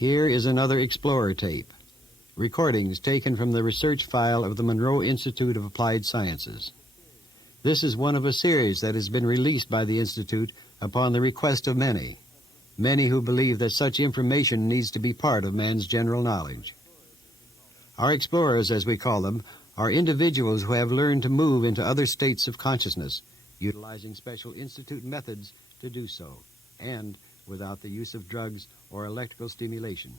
Here is another Explorer tape, recordings taken from the research file of the Monroe Institute of Applied Sciences. This is one of a series that has been released by the Institute upon the request of many who believe that such information needs to be part of man's general knowledge. Our explorers, as we call them, are individuals who have learned to move into other states of consciousness, utilizing special Institute methods to do so, and without the use of drugs or electrical stimulation.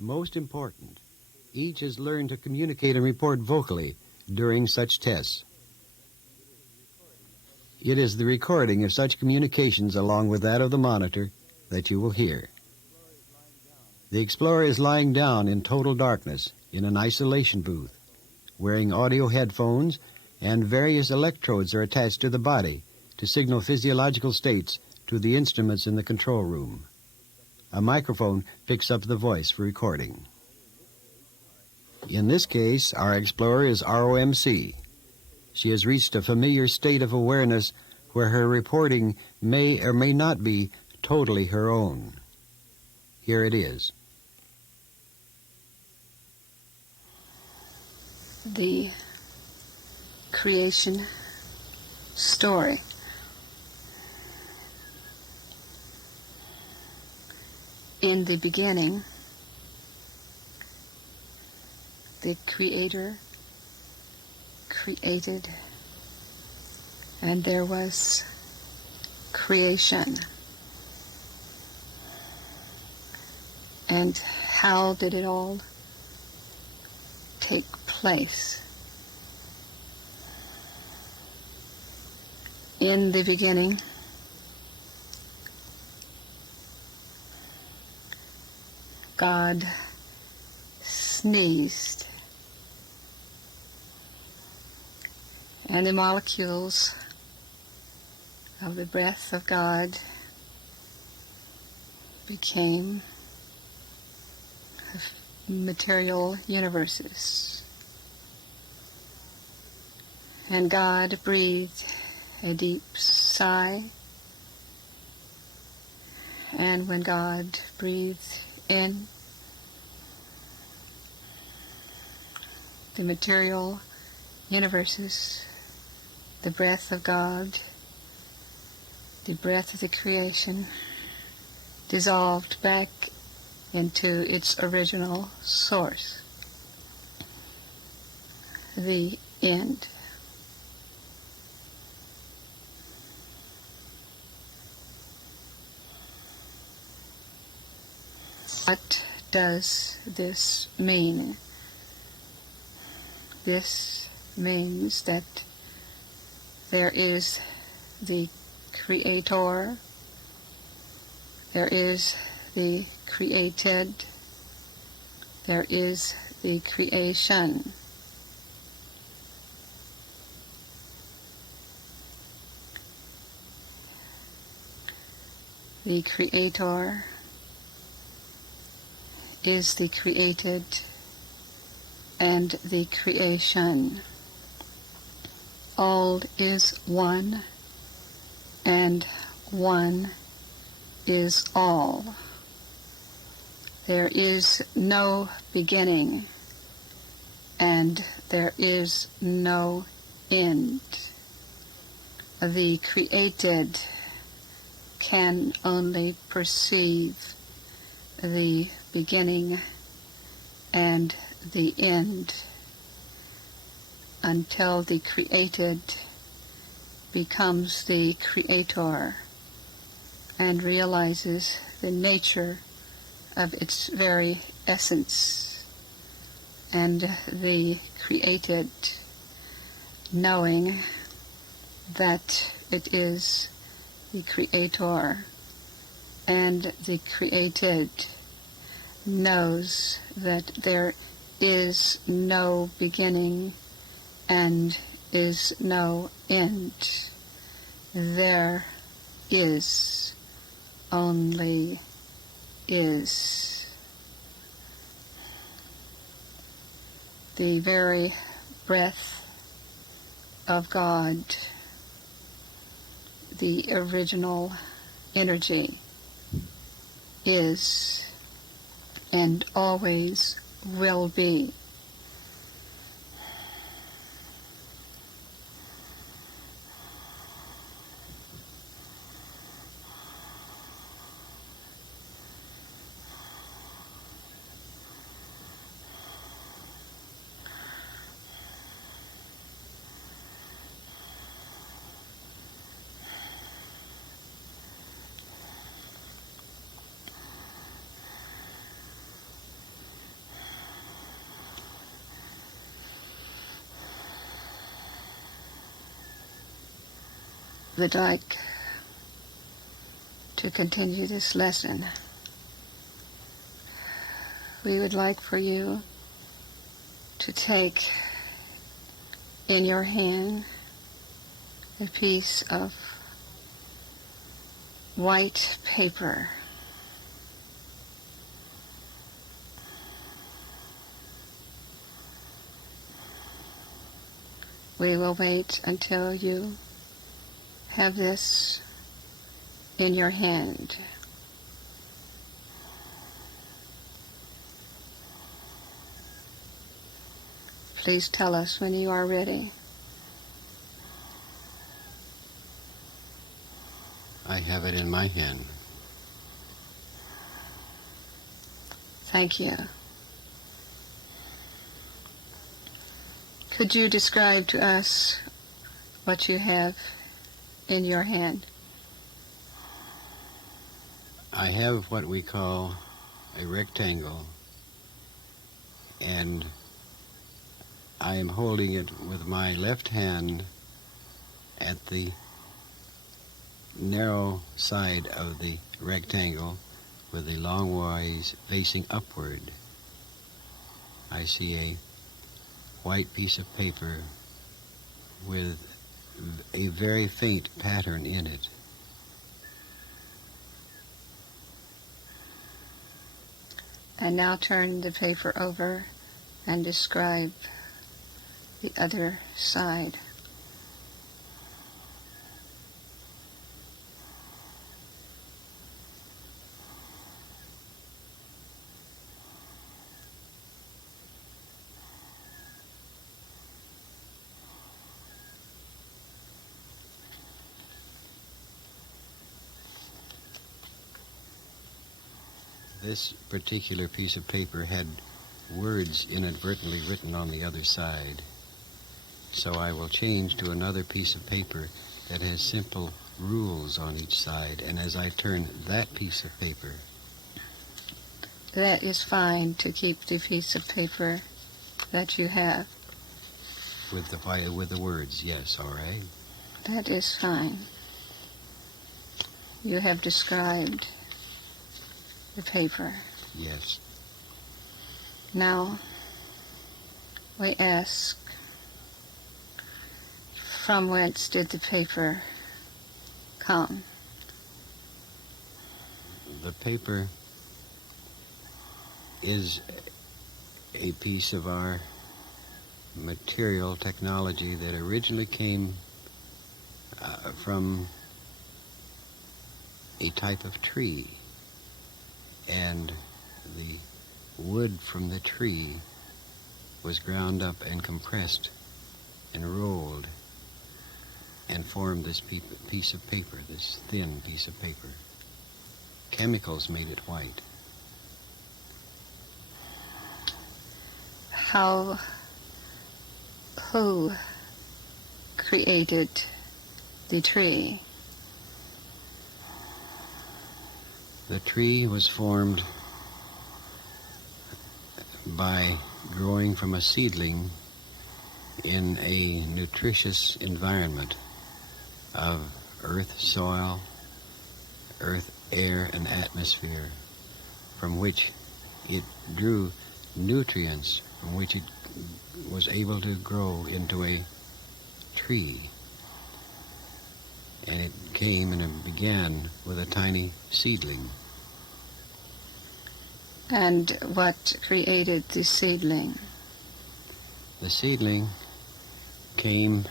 Most important, each has learned to communicate and report vocally during such tests. It is the recording of such communications along with that of the monitor that you will hear. The explorer is lying down in total darkness in an isolation booth, wearing audio headphones, and various electrodes are attached to the body to signal physiological states to the instruments in the control room. A microphone picks up the voice for recording. In this case, our explorer is ROMC. She has reached a familiar state of awareness where her reporting may or may not be totally her own. Here it is. The creation story. In the beginning, the Creator created, and there was creation. And how did it all take place? In the beginning, God sneezed, and the molecules of the breath of God became material universes. And God breathed a deep sigh, and when God breathed in, the material universes, the breath of God, the breath of the creation, dissolved back into its original source, the end. What does this mean? This means that there is the Creator, there is the created, there is the creation. The Creator is the created and the creation. All is one, and one is all. There is no beginning, and there is no end. The created can only perceive the beginning and the end until the created becomes the creator and realizes the nature of its very essence, and the created, knowing that it is the creator, and the created knows that there is no beginning and is no end. There is only is. The very breath of God, the original energy, is and always will be. Would like to continue this lesson. We would like for you to take in your hand a piece of white paper. We will wait until you have this in your hand. Please tell us when you are ready. I have it in my hand. Thank you. Could you describe to us what you have in your hand? I have what we call a rectangle, and I am holding it with my left hand at the narrow side of the rectangle with the long wise facing upward. I see a white piece of paper with a very faint pattern in it. And now turn the paper over and describe the other side. This particular piece of paper had words inadvertently written on the other side. So I will change to another piece of paper that has simple rules on each side. And as I turn that piece of paper... That is fine to keep the piece of paper that you have. With the words, yes, all right. That is fine. You have described the paper. Yes. Now, we ask, from whence did the paper come? The paper is a piece of our material technology that originally came from a type of tree. And the wood from the tree was ground up and compressed and rolled and formed this piece of paper, this thin piece of paper. Chemicals made it white. Who created the tree? The tree was formed by growing from a seedling in a nutritious environment of earth, soil, earth, air, and atmosphere, from which it drew nutrients, from which it was able to grow into a tree. And it came and it began with a tiny seedling. And what created the seedling? The seedling came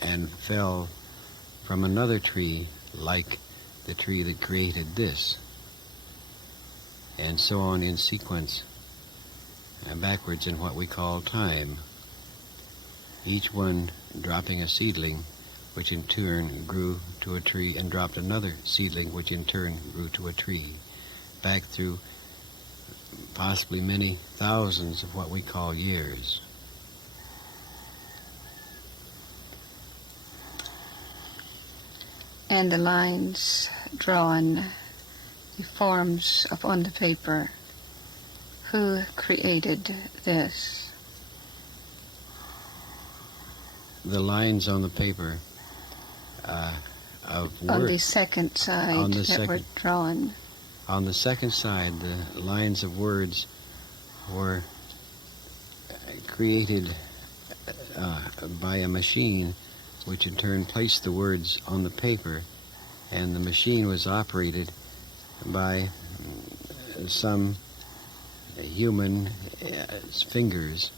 and fell from another tree like the tree that created this. and so on in sequence, backwards in what we call time, each one dropping a seedling, which in turn grew to a tree, and dropped another seedling, which in turn grew to a tree, back through possibly many thousands of what we call years. And the lines drawn, the forms upon the paper, who created this? The lines on the paper of words. On the second side that were drawn. On the second side, the lines of words were created by a machine, which in turn placed the words on the paper, and the machine was operated by some human fingers,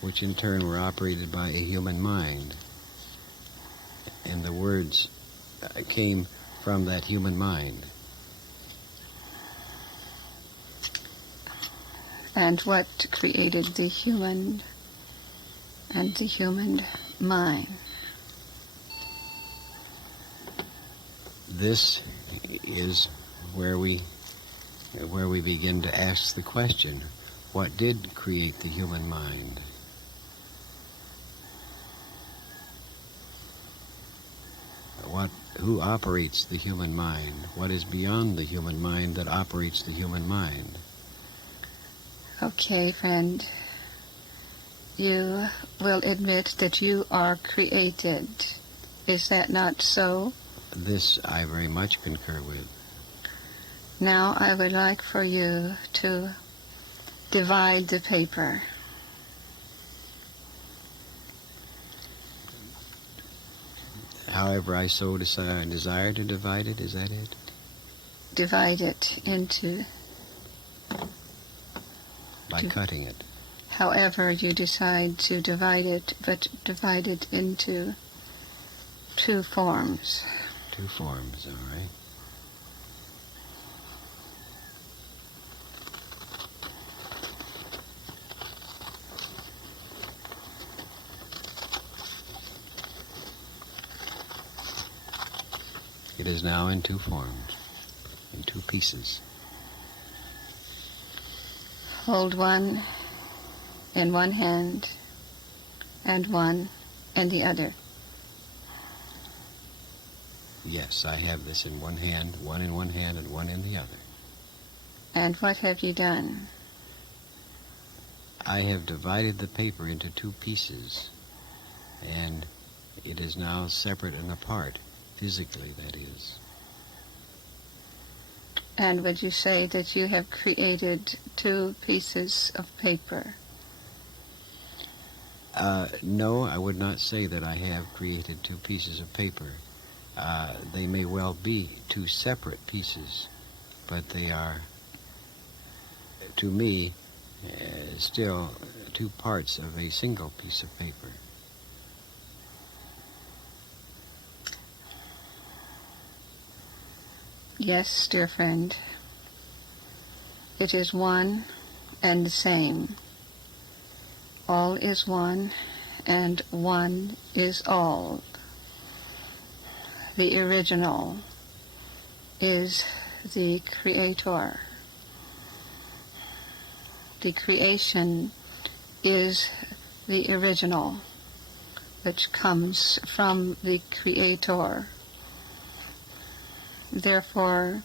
which in turn were operated by a human mind. And the words came from that human mind. And what created the human and the human mind? This is where we begin to ask the question, what did create the human mind? Who operates the human mind? What is beyond the human mind that operates the human mind? Okay, friend, you will admit that you are created. Is that not so? This I very much concur with. Now I would like for you to divide the paper. However I so desire to divide it, is that it? Divide it into... By cutting it. However you decide to divide it, but divide it into two forms. Two forms, all right. It is now in two forms, in two pieces. Hold one in one hand and one in the other. Yes, I have this in one hand and one in the other. And what have you done? I have divided the paper into two pieces, and it is now separate and apart, physically, that is. And would you say that you have created two pieces of paper? No, I would not say that I have created two pieces of paper. They may well be two separate pieces, but they are, to me, still two parts of a single piece of paper. Yes, dear friend. It is one and the same. All is one, and one is all. The original is the Creator. The creation is the original, which comes from the Creator. Therefore,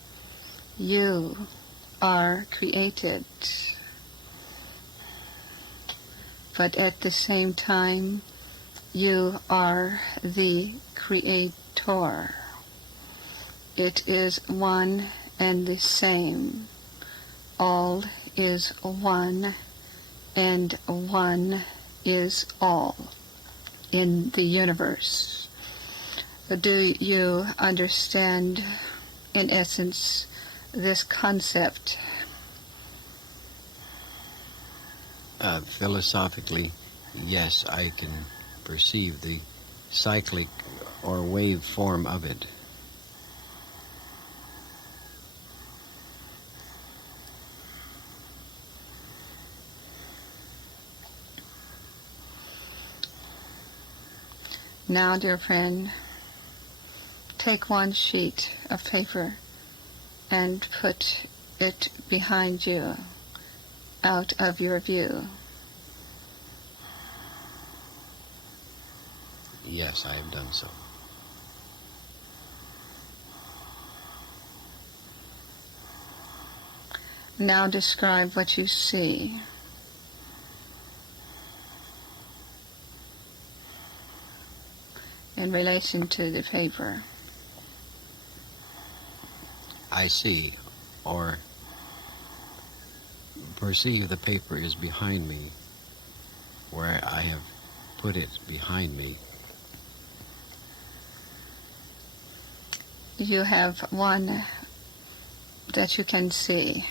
you are created. But at the same time, you are the Creator. It is one and the same. All is one, and one is all in the universe. Do you understand, in essence, this concept? Philosophically, yes, I can perceive the cyclic or wave form of it. Now, dear friend, take one sheet of paper and put it behind you, out of your view. Yes, I have done so. Now describe what you see. In relation to the paper. I see, or perceive the paper is behind me, where I have put it behind me. You have one that you can see.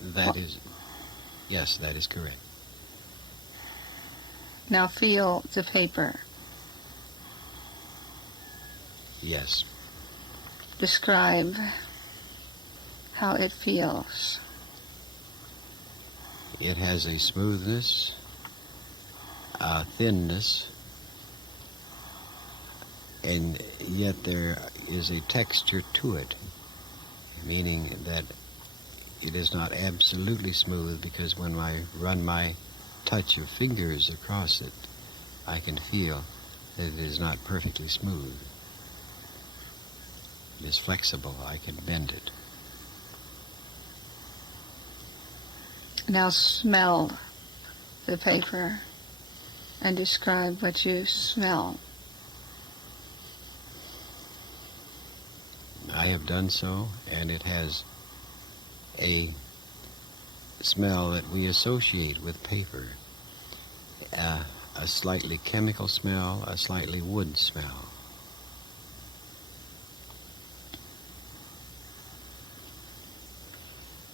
That is, yes, that is correct. Now feel the paper. Yes. Describe how it feels. It has a smoothness, a thinness, and yet there is a texture to it, meaning that it is not absolutely smooth, because when I run my touch of fingers across it, I can feel that it is not perfectly smooth. It is flexible. I can bend it. Now smell the paper and describe what you smell. I have done so, and it has a smell that we associate with paper. A slightly chemical smell, a slightly wood smell.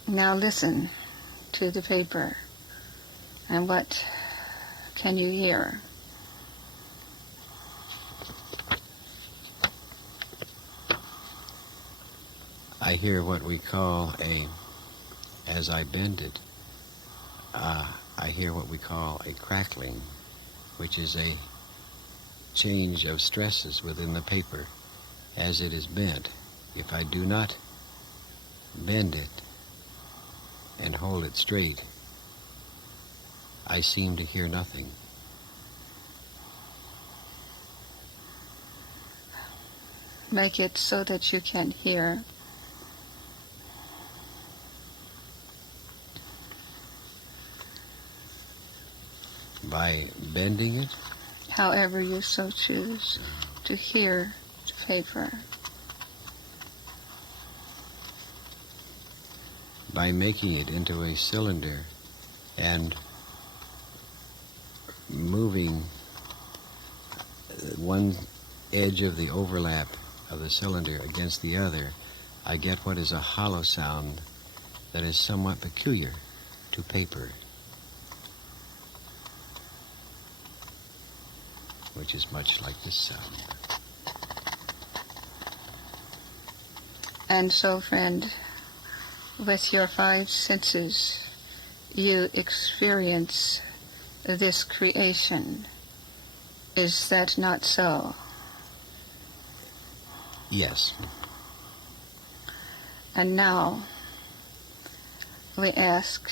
Now listen to the paper, and what can you hear? I hear what we call as I bend it, I hear what we call a crackling, which is a change of stresses within the paper as it is bent. If I do not bend it and hold it straight, I seem to hear nothing. Make it so that you can hear. By bending it? However you so choose to hear the paper. By making it into a cylinder and moving one edge of the overlap of the cylinder against the other, I get what is a hollow sound that is somewhat peculiar to paper, which is much like this sound. And so, friend, with your five senses, you experience this creation. Is that not so? Yes. And now we ask,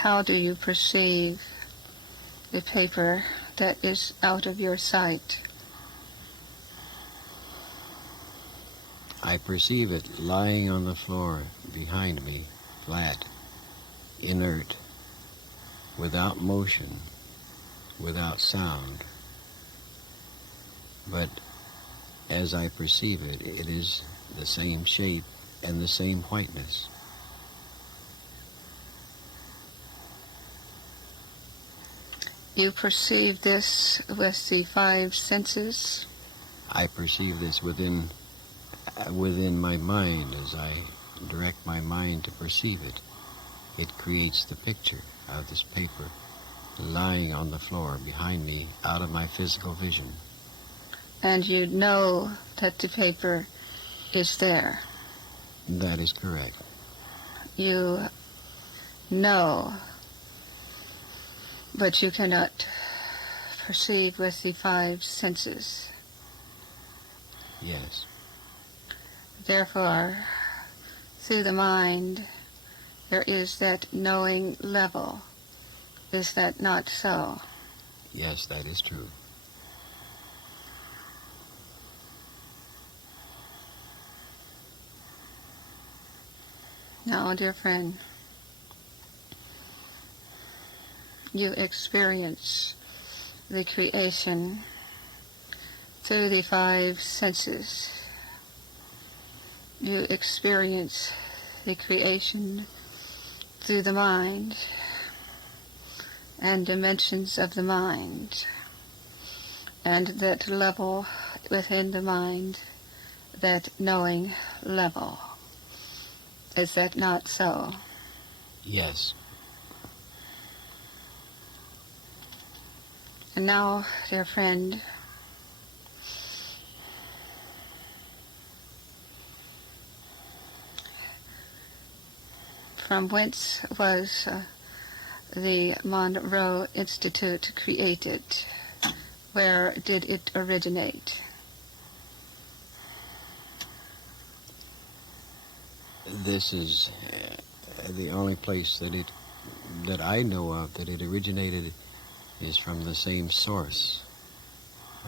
how do you perceive the paper that is out of your sight? I perceive it lying on the floor behind me, flat, inert, without motion, without sound. But as I perceive it, it is the same shape and the same whiteness. You perceive this with the five senses? I perceive this within my mind as I direct my mind to perceive it. It creates the picture of this paper lying on the floor behind me, out of my physical vision. And you know that the paper is there. That is correct. You know, but you cannot perceive with the five senses. Yes. Therefore, through the mind, there is that knowing level. Is that not so? Yes, that is true. Now, dear friend, you experience the creation through the five senses. You experience the creation through the mind and dimensions of the mind, and that level within the mind, that knowing level. Is that not so? Yes. And now, dear friend, from whence was the Monroe Institute created? Where did it originate? This is the only place that I know of that it originated is from the same source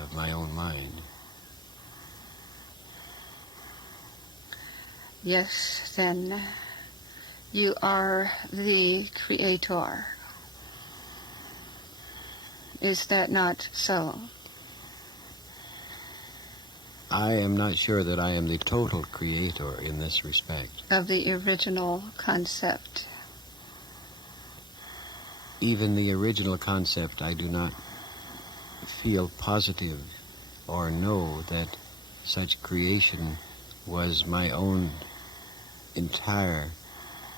of my own mind. Yes, then you are the creator. Is that not so? I am not sure that I am the total creator in this respect. Of the original concept. Even the original concept, I do not feel positive or know that such creation was my own entire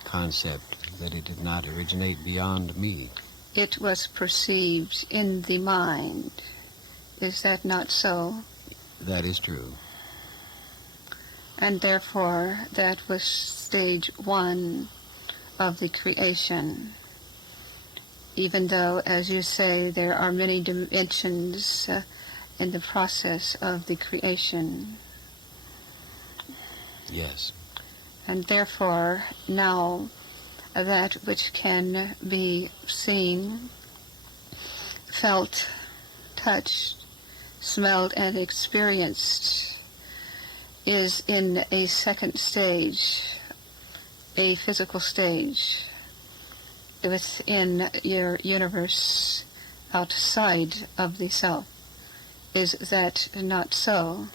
concept, that it did not originate beyond me. It was perceived in the mind. Is that not so? That is true. And therefore, that was stage one of the creation. Even though, as you say, there are many dimensions in the process of the creation. Yes. And therefore, now, that which can be seen, felt, touched, smelled, and experienced is in a second stage, a physical stage, within your universe, outside of the self. Is that not so?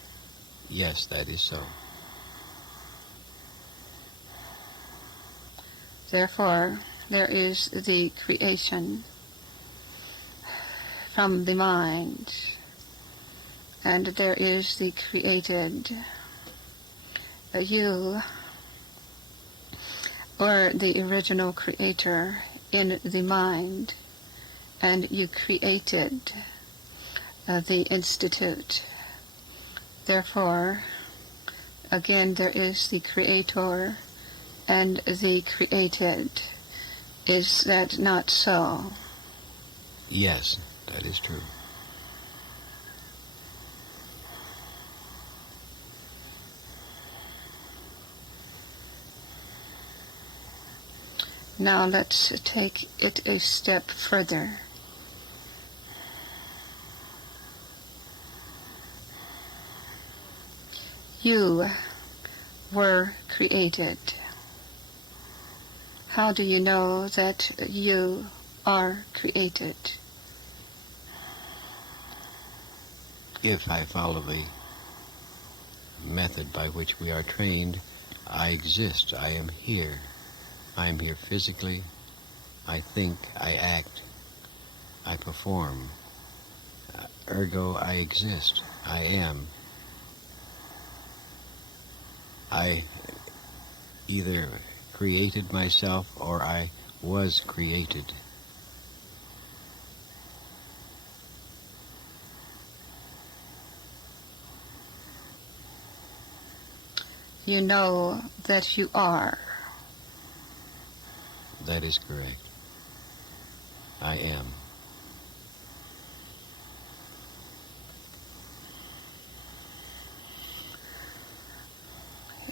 Yes, that is so. Therefore, there is the creation from the mind, and there is the created. You, or the original creator in the mind, and you created the institute. Therefore, again, there is the creator and the created. Is that not so? Yes, that is true. Now let's take it a step further. You were created. How do you know that you are created? If I follow the method by which we are trained, I exist, I am here. I am here physically, I think, I act, I perform. Ergo, I exist, I am. I either created myself or I was created. You know that you are. That is correct. I am.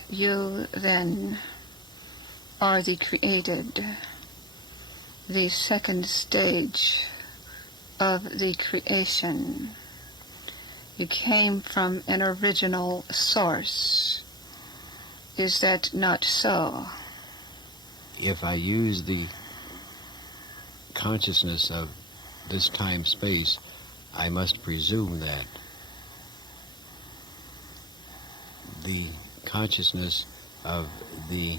you then are the created, the second stage of the creation. You came from an original source. Is that not so? If I use the consciousness of this time-space, I must presume that the consciousness of the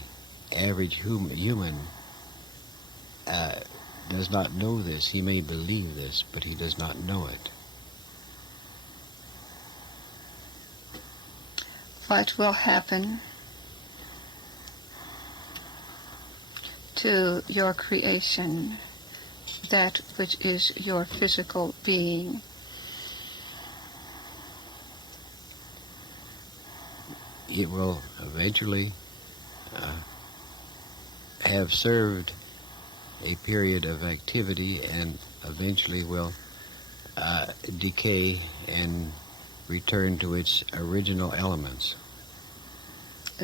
average human does not know this. He may believe this, but he does not know it. What will happen to your creation, that which is your physical being? It will eventually have served a period of activity and eventually will decay and return to its original elements.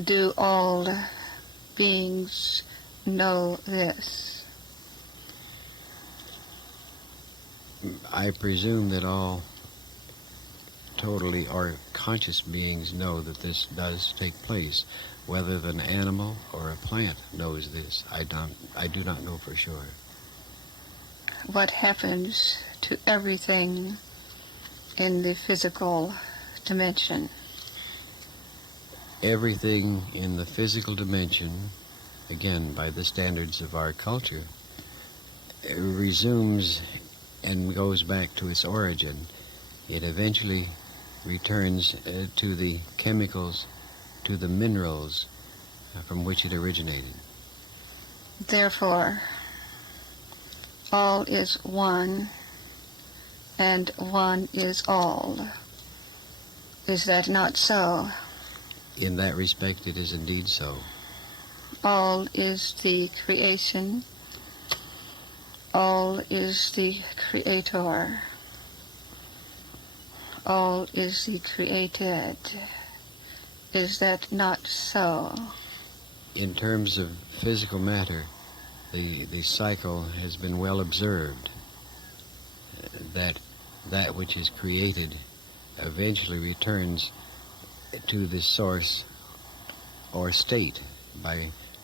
Do all beings know this? I presume that all totally or conscious beings know that this does take place. Whether an animal or a plant knows this, I do not know for sure. What happens to everything in the physical dimension? Everything in the physical dimension, again, by the standards of our culture, resumes and goes back to its origin. It eventually returns to the chemicals, to the minerals from which it originated. Therefore, all is one, and one is all. Is that not so? In that respect, it is indeed so. All is the creation. All is the creator. All is the created. Is that not so? In terms of physical matter, the cycle has been well observed, that which is created eventually returns to the source or state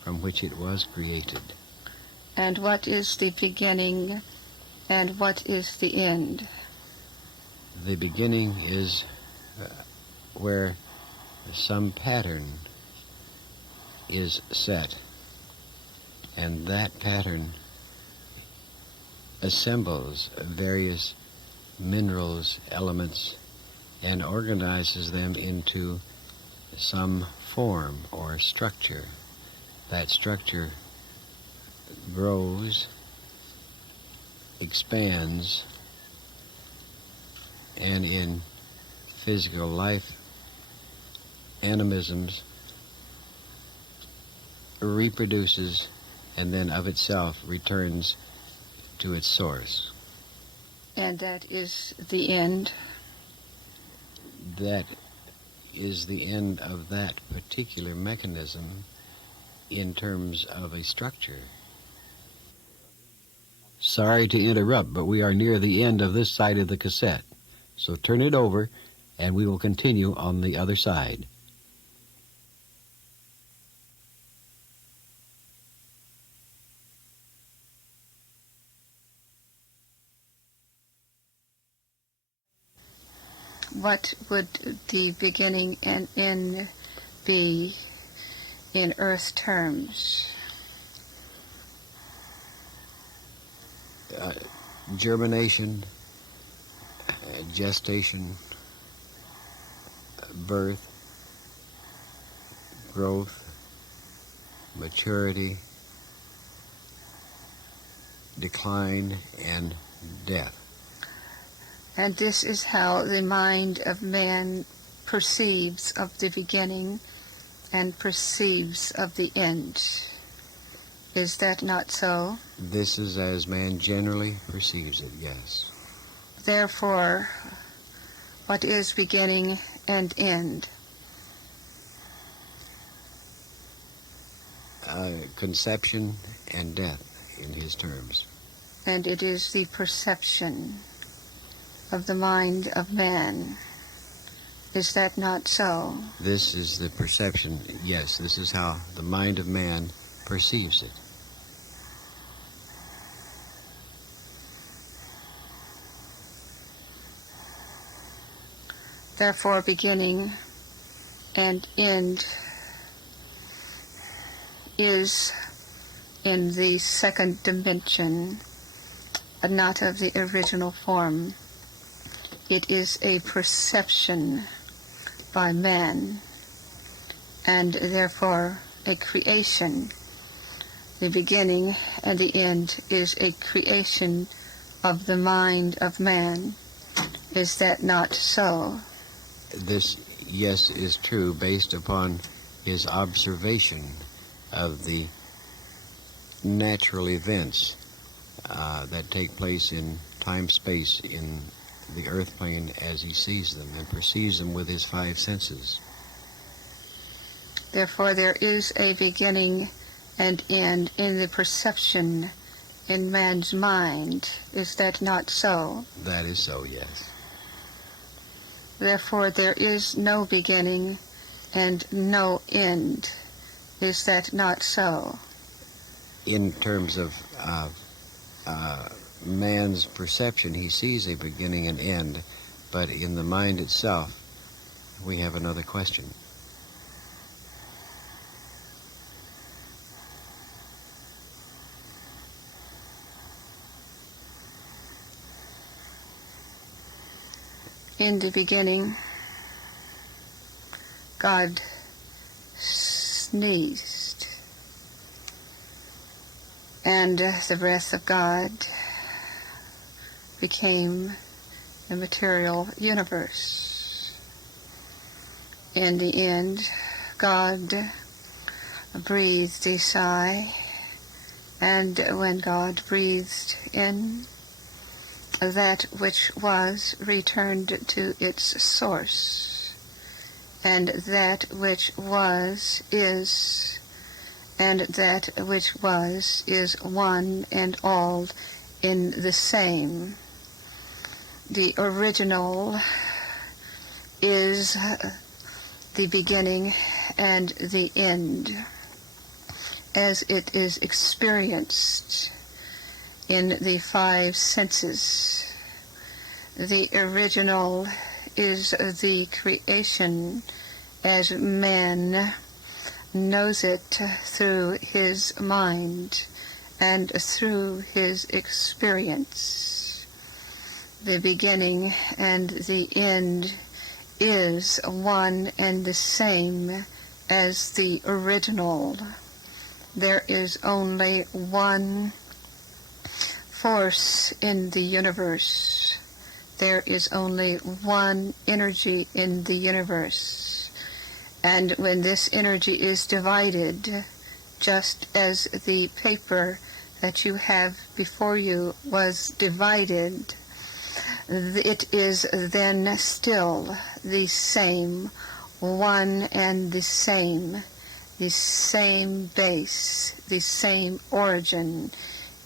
from which it was created. And what is the beginning and what is the end? The beginning is where some pattern is set, and that pattern assembles various minerals, elements, and organizes them into some form or structure. That structure grows, expands, and in physical life, animisms reproduces and then of itself returns to its source. And that is the end? That is the end of that particular mechanism in terms of a structure. Sorry to interrupt, but we are near the end of this side of the cassette. So turn it over and we will continue on the other side. What would the beginning and end be in earth terms? Germination, gestation, birth, growth, maturity, decline, and death. And this is how the mind of man perceives of the beginning and perceives of the end. Is that not so? This is as man generally perceives it, yes. Therefore, what is beginning and end? conception and death in his terms. And it is the perception of the mind of man. Is that not so? This is the perception, yes, this is how the mind of man perceives it. Therefore, beginning and end is in the second dimension, not of the original form. It is a perception by man, and therefore a creation. The beginning and the end is a creation of the mind of man. Is that not so? This, yes, is true based upon his observation of the natural events that take place in time-space in the earth plane as he sees them and perceives them with his five senses. Therefore, there is a beginning and end in the perception in man's mind. Is that not so? That is so, yes. Therefore, there is no beginning and no end. Is that not so? In terms of man's perception, he sees a beginning and end, but in the mind itself, we have another question. In the beginning, God sneezed, and the breath of God became the material universe. In the end, God breathed a sigh, and when God breathed in, that which was returned to its source, and that which was is, and that which was is one and all in the same. The original is the beginning and the end, as it is experienced in the five senses. The original is the creation as man knows it through his mind and through his experience. The beginning and the end is one and the same as the original. There is only one force in the universe. There is only one energy in the universe. And when this energy is divided, just as the paper that you have before you was divided, it is then still the same, one and the same base, the same origin.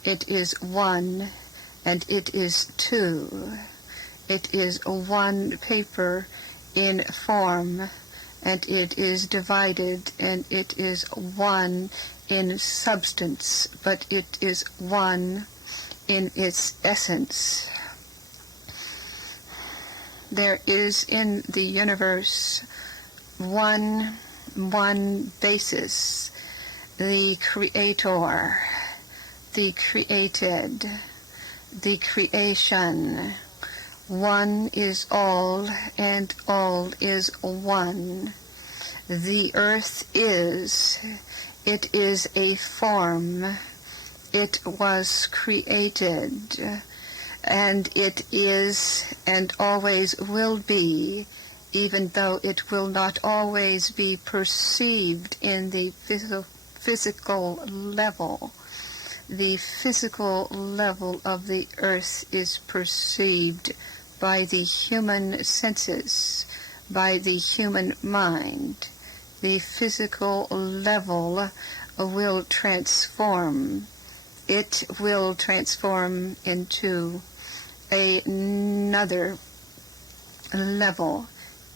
It is one and it is two. It is one paper in form, and it is divided, and it is one in substance, but it is one in its essence. There is in the universe one basis, the Creator, the created, the creation. One is all, and all is one. The earth is, it is a form. It was created, and it is and always will be, even though it will not always be perceived in the physical level. The physical level of the earth is perceived by the human senses, by the human mind. The physical level will transform. It will transform into another level.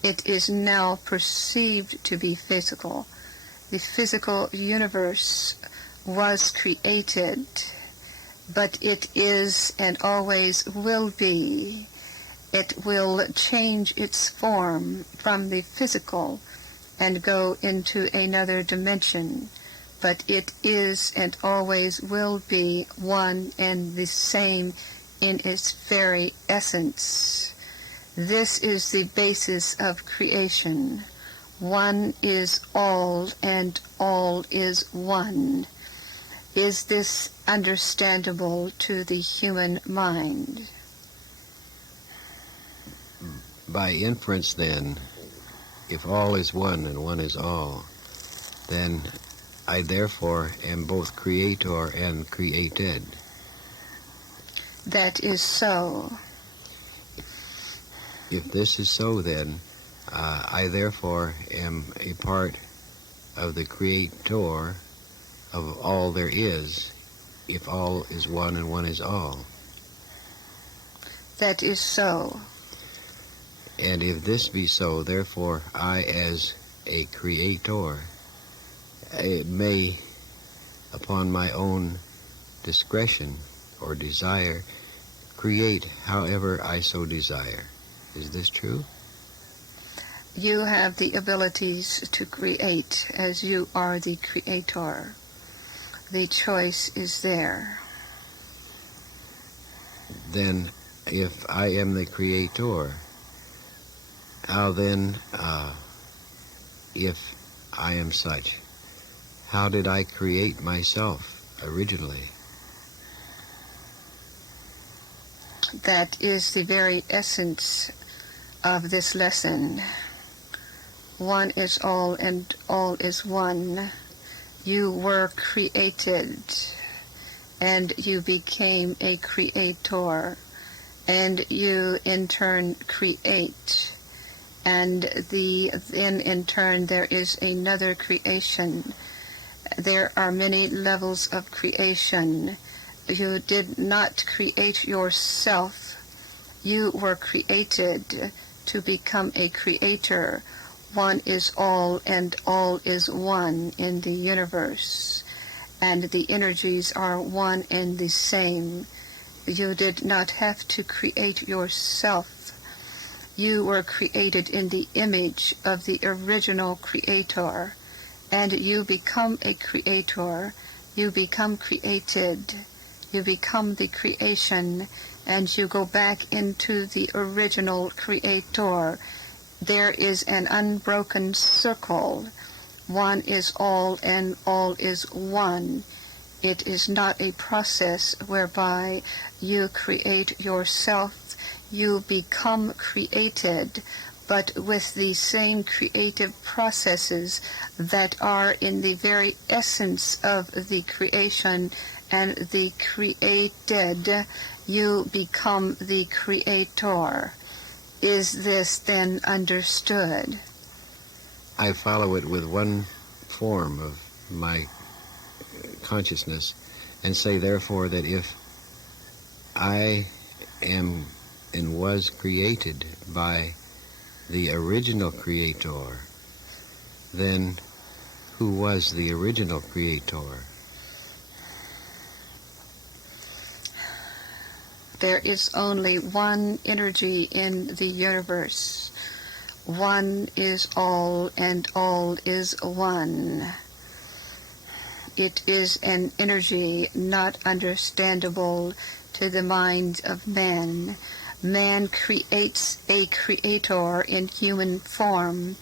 It is now perceived to be physical. The physical universe was created, but it is and always will be. It will change its form from the physical and go into another dimension, but it is and always will be one and the same in its very essence. This is the basis of creation. One is all and all is one. Is this understandable to the human mind? By inference, then, if all is one and one is all, then I therefore am both creator and created. That is so. If this is so, then I therefore am a part of the creator of all there is, if all is one and one is all. That is so. And if this be so, therefore I as a creator may, upon my own discretion or desire, create however I so desire. Is this true? You have the abilities to create as you are the creator. The choice is there. Then, if I am the creator, how then, if I am such, how did I create myself originally? That is the very essence of this lesson. One is all and all is one. You were created and you became a creator, and you in turn create, and then in turn there is another creation. There are many levels of creation. You did not create yourself. You were created to become a creator. One is all and all is one in the universe, and the energies are one and the same. You did not have to create yourself. You were created in the image of the original creator, and you become a creator. You become created. You become the creation, and you go back into the original creator. There is an unbroken circle. One is all and all is one. It is not a process whereby you create yourself. You become created, but with the same creative processes that are in the very essence of the creation and the created, you become the creator. Is this then understood? I follow it with one form of my consciousness and say, therefore, that if I am and was created by the original creator, then who was the original creator? There is only one energy in the universe. One is all and all is one. It is an energy not understandable to the mind of man. Man creates a creator in human form.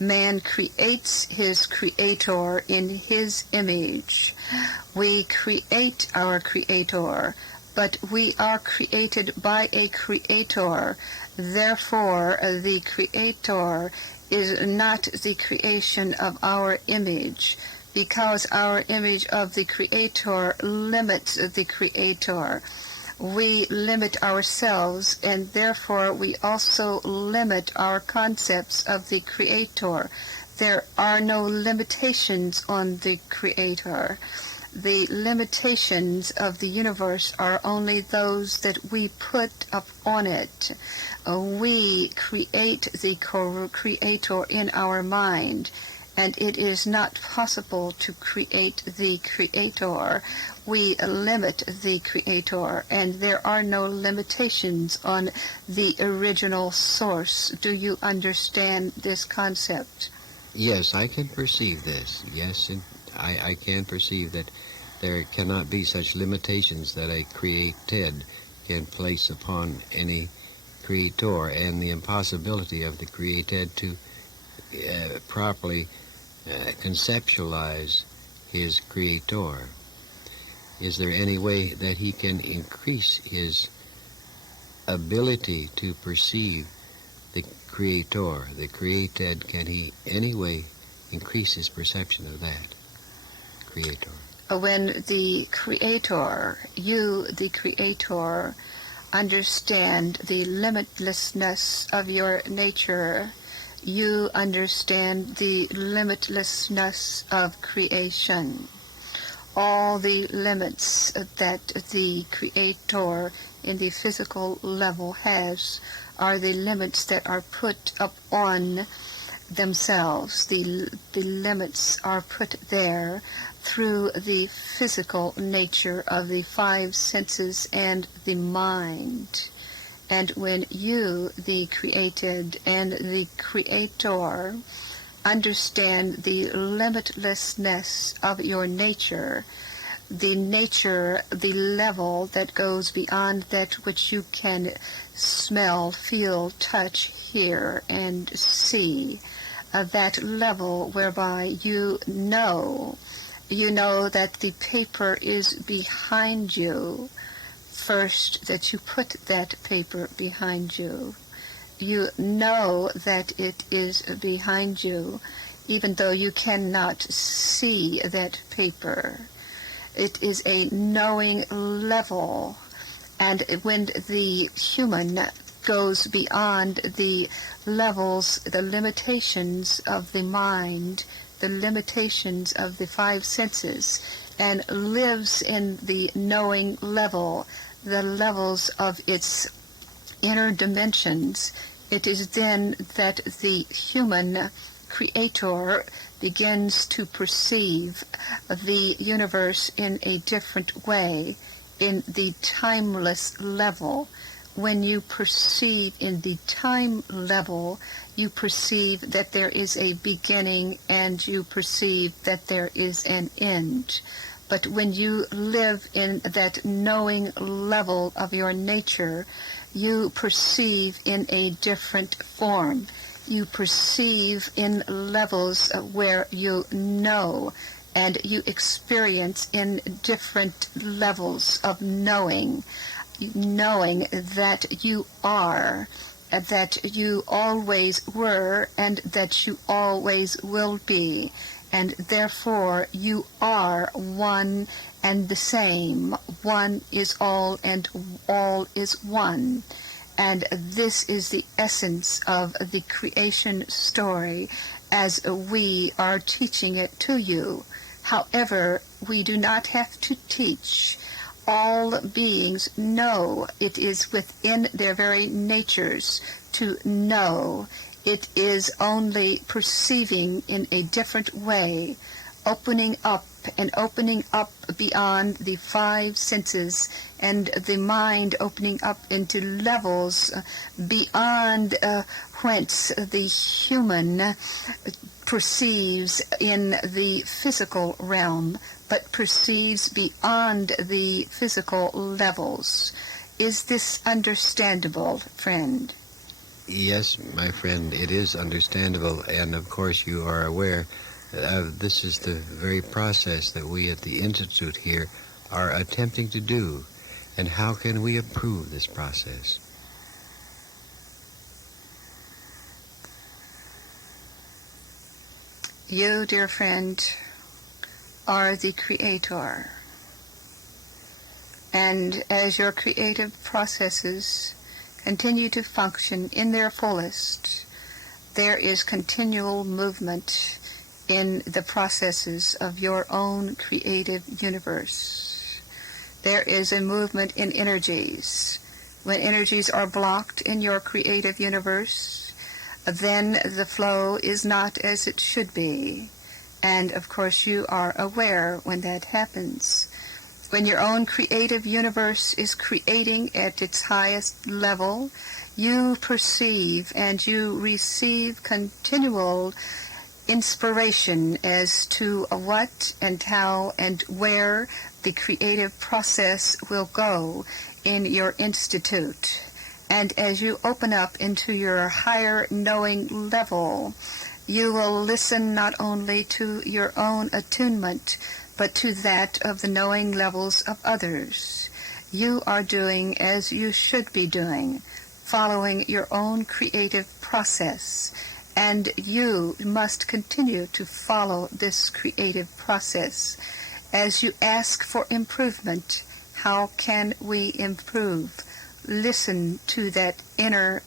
Man creates his creator in his image. We create our creator, but we are created by a creator. Therefore, the creator is not the creation of our image, because our image of the creator limits the creator. We limit ourselves, and therefore we also limit our concepts of the creator. There are no limitations on the Creator. The limitations of the universe are only those that we put up on it. We create the Creator in our mind, and it is not possible to create the Creator. We limit the Creator, and there are no limitations on the original source. Do you understand this concept? Yes, I can perceive this. Yes, I can perceive that there cannot be such limitations that a created can place upon any creator, and the impossibility of the created to properly conceptualize his creator. Is there any way that he can increase his ability to perceive the creator, the created? Can he any way increase his perception of that creator? When the Creator, you, the Creator, understand the limitlessness of your nature, you understand the limitlessness of creation. All the limits that the Creator in the physical level has are the limits that are put up on themselves. The limits are put there through the physical nature of the five senses and the mind. And when you, the created, and the Creator understand the limitlessness of your nature, the level that goes beyond that which you can smell, feel, touch, hear, and see, that level whereby you know that the paper is behind you. First, that you put that paper behind you. You know that it is behind you, even though you cannot see that paper. It is a knowing level. And when the human goes beyond the levels, the limitations of the mind, the limitations of the five senses, and lives in the knowing level, the levels of its inner dimensions, it is then that the human Creator begins to perceive the universe in a different way, in the timeless level. When you perceive in the time level, you perceive that there is a beginning and you perceive that there is an end. But when you live in that knowing level of your nature, you perceive in a different form. You perceive in levels where you know, and you experience in different levels of knowing that you are, that you always were, and that you always will be. And therefore you are one and the same. One is all and all is one. And this is the essence of the creation story as we are teaching it to you. However, we do not have to teach. All beings know. It is within their very natures to know. It is only perceiving in a different way, opening up beyond the five senses, and the mind opening up into levels beyond whence the human perceives in the physical realm, but perceives beyond the physical levels. Is this understandable, friend? Yes, my friend, it is understandable, and of course you are aware this is the very process that we at the Institute here are attempting to do. And how can we improve this process? You, dear friend, are the Creator. And as your creative processes continue to function in their fullest, there is continual movement in the processes of your own creative universe. There is a movement in energies. When energies are blocked in your creative universe, then the flow is not as it should be. And of course you are aware when that happens. When your own creative universe is creating at its highest level, you perceive and you receive continual inspiration as to what and how and where the creative process will go in your institute. And as you open up into your higher knowing level, you will listen not only to your own attunement, but to that of the knowing levels of others. You are doing as you should be doing, following your own creative process, and you must continue to follow this creative process. As you ask for improvement, how can we improve? Listen to that inner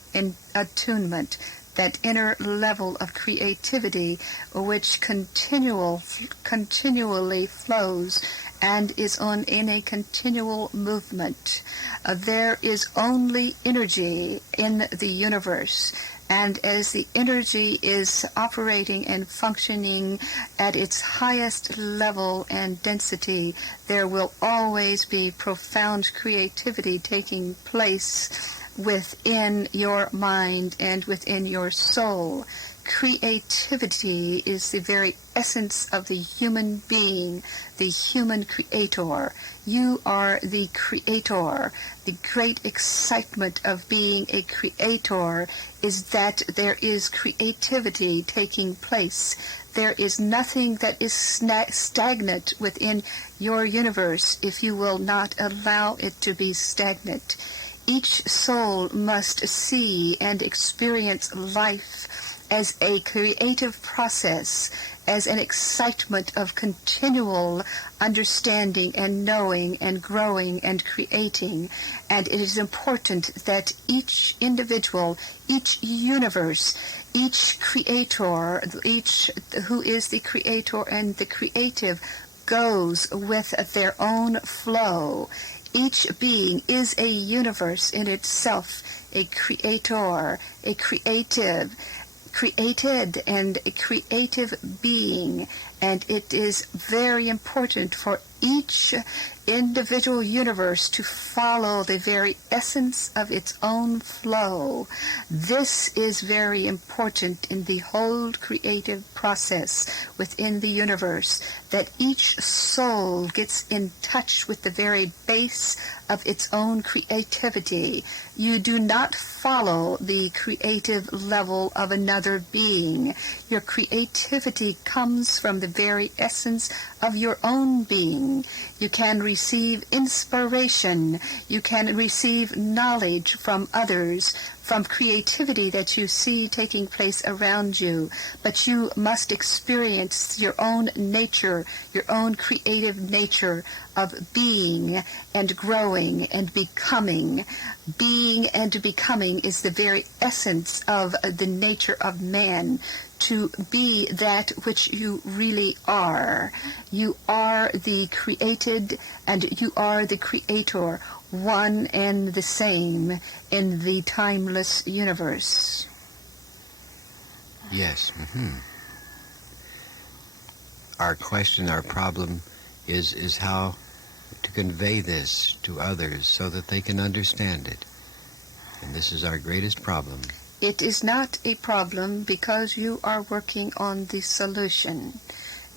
attunement, that inner level of creativity which continually flows and is in a continual movement. There is only energy in the universe, and as the energy is operating and functioning at its highest level and density, there will always be profound creativity taking place within your mind and within your soul. Creativity is the very essence of the human being, the human creator. You are the creator. The great excitement of being a creator is that there is creativity taking place. There is nothing that is stagnant within your universe if you will not allow it to be stagnant. Each soul must see and experience life as a creative process, as an excitement of continual understanding and knowing and growing and creating. And it is important that each individual, each universe, each creator, each who is the creator and the creative goes with their own flow. Each being is a universe in itself, a creator, a created and a creative being, and it is very important for each individual universe to follow the very essence of its own flow. This is very important in the whole creative process within the universe, that each soul gets in touch with the very base of its own creativity. You do not follow the creative level of another being. Your creativity comes from the very essence of your own being. You can receive inspiration. You can receive knowledge from others, from creativity that you see taking place around you. But you must experience your own nature, your own creative nature of being and growing and becoming. Being and becoming is the very essence of the nature of man, to be that which you really are. You are the created and you are the creator, one and the same in the timeless universe. Yes. Our question, our problem is how to convey this to others so that they can understand it. And this is our greatest problem. It is not a problem because you are working on the solution.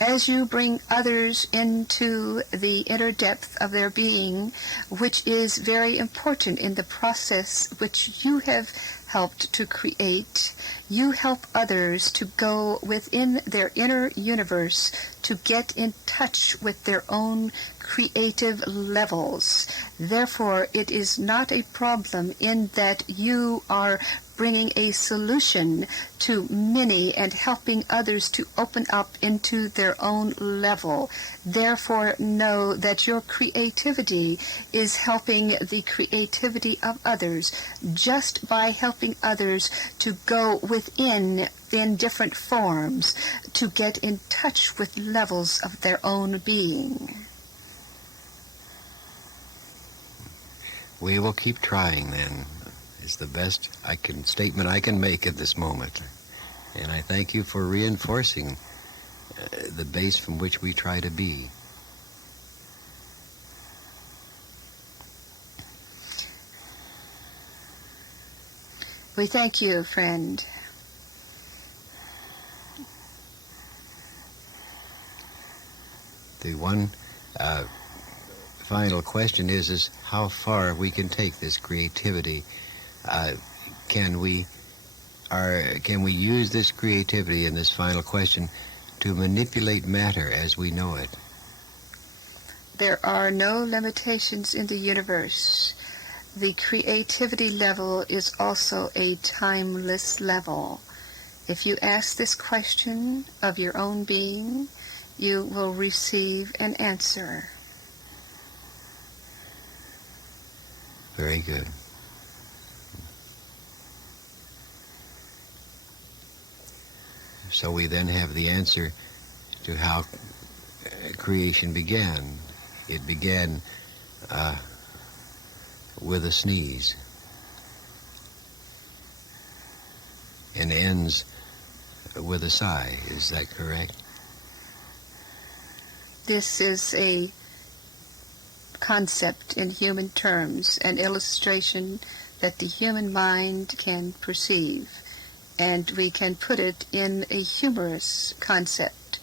As you bring others into the inner depth of their being, which is very important in the process which you have helped to create, you help others to go within their inner universe to get in touch with their own creative levels. Therefore, it is not a problem in that you are bringing a solution to many and helping others to open up into their own level. Therefore, know that your creativity is helping the creativity of others just by helping others to go within in different forms to get in touch with levels of their own being. We will keep trying, then, is the best statement I can make at this moment. And I thank you for reinforcing the base from which we try to be. We thank you, friend. The one final question is how far we can take this creativity. Can we use this creativity in this final question to manipulate matter as we know it? There are no limitations in the universe. The creativity level is also a timeless level. If you ask this question of your own being, you will receive an answer. Very good. So we then have the answer to how creation began. It began with a sneeze and ends with a sigh. Is that correct? This is a concept in human terms, an illustration that the human mind can perceive. And we can put it in a humorous concept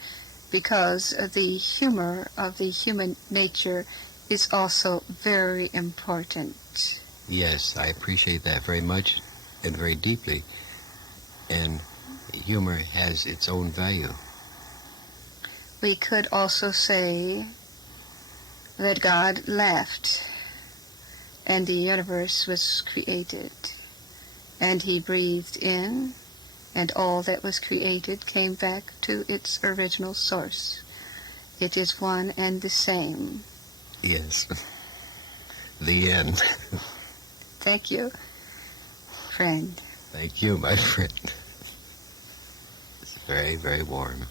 because the humor of the human nature is also very important. Yes, I appreciate that very much and very deeply. And humor has its own value. We could also say that God laughed and the universe was created, and he breathed in, and all that was created came back to its original source. It is one and the same. Yes. The end. Thank you, friend. Thank you, my friend. It's very, very warm.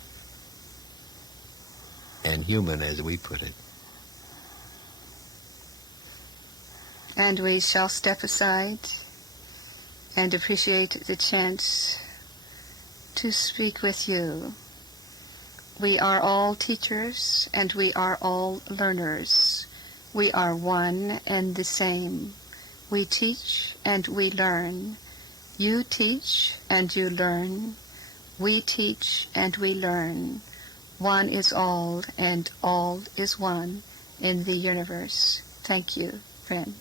And human, as we put it. And we shall step aside and appreciate the chance to speak with you. We are all teachers and we are all learners. We are one and the same. We teach and we learn. You teach and you learn. We teach and we learn. One is all and all is one in the universe. Thank you, friend.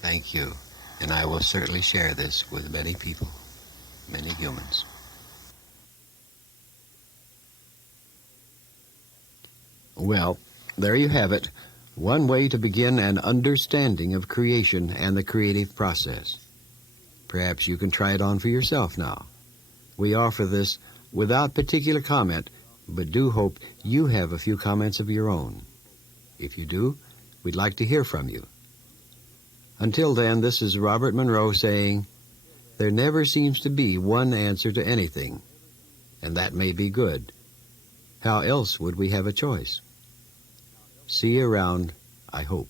Thank you. And I will certainly share this with many people, many humans. Well, there you have it. One way to begin an understanding of creation and the creative process. Perhaps you can try it on for yourself now. We offer this without particular comment, but do hope you have a few comments of your own. If you do, we'd like to hear from you. Until then, this is Robert Monroe saying, there never seems to be one answer to anything, and that may be good. How else would we have a choice? See you around, I hope.